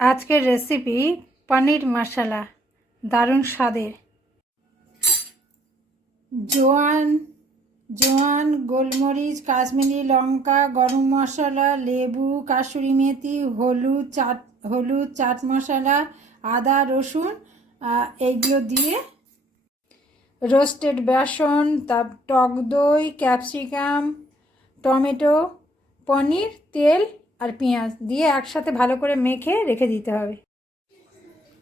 আজকের রেসিপি পনির মশলা, দারুণ স্বাদের। জোয়ান, গোলমরিচ, কাশ্মীরি লঙ্কা, গরম মশলা, লেবু, কাসুরি মেথি, হলুদ, চাট মশলা, আদা, রসুন, এইগুলো দিয়ে রোস্টেড বেসন, টক দই, ক্যাপসিকাম, টমেটো, পনির, তেল আর পেঁয়াজ দিয়ে একসাথে ভালো করে মেখে রেখে দিতে হবে।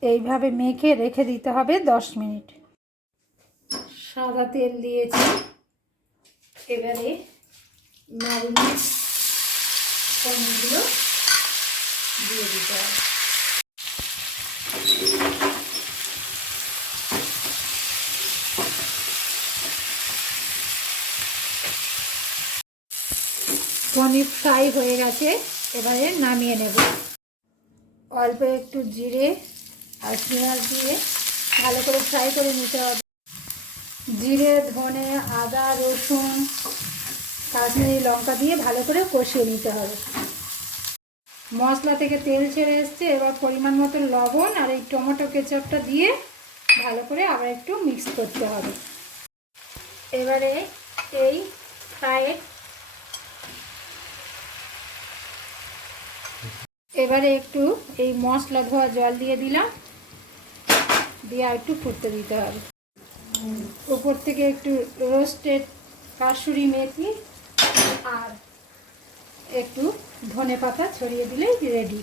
এইভাবে মেখে রেখে দিতে হবে 10 মিনিট। সাদা তেল দিয়েছি, এবারে ম্যারিনেট পনিরগুলো দিয়ে দিতে হবে। পনির ফ্রাই হয়ে গেছে, এবারে নামিয়ে নেব। অল্প একটু জিরে আর পেঁয়াজ দিয়ে ভালো করে ফ্রাই করে নিতে হবে। জিরে, ধনে, আদা, রসুন, কাশ্মীরি লঙ্কা দিয়ে ভালো করে কষিয়ে নিতে হবে। মশলা থেকে তেল ছেড়ে এসছে, এবার পরিমাণ মতো লবণ আর এই টমেটো কেচাপটা দিয়ে ভালো করে আবার একটু মিক্স করতে হবে। এবারে এই এবারে একটু এই মশলা ধোয়া জল দিয়ে দিলাম, দিয়ে আর একটু ফুটতে দিতে হবে। উপর থেকে একটু রোস্টেড কাসুরি মেথি আর একটু ধনে পাতা ছড়িয়ে দিলেই রেডি।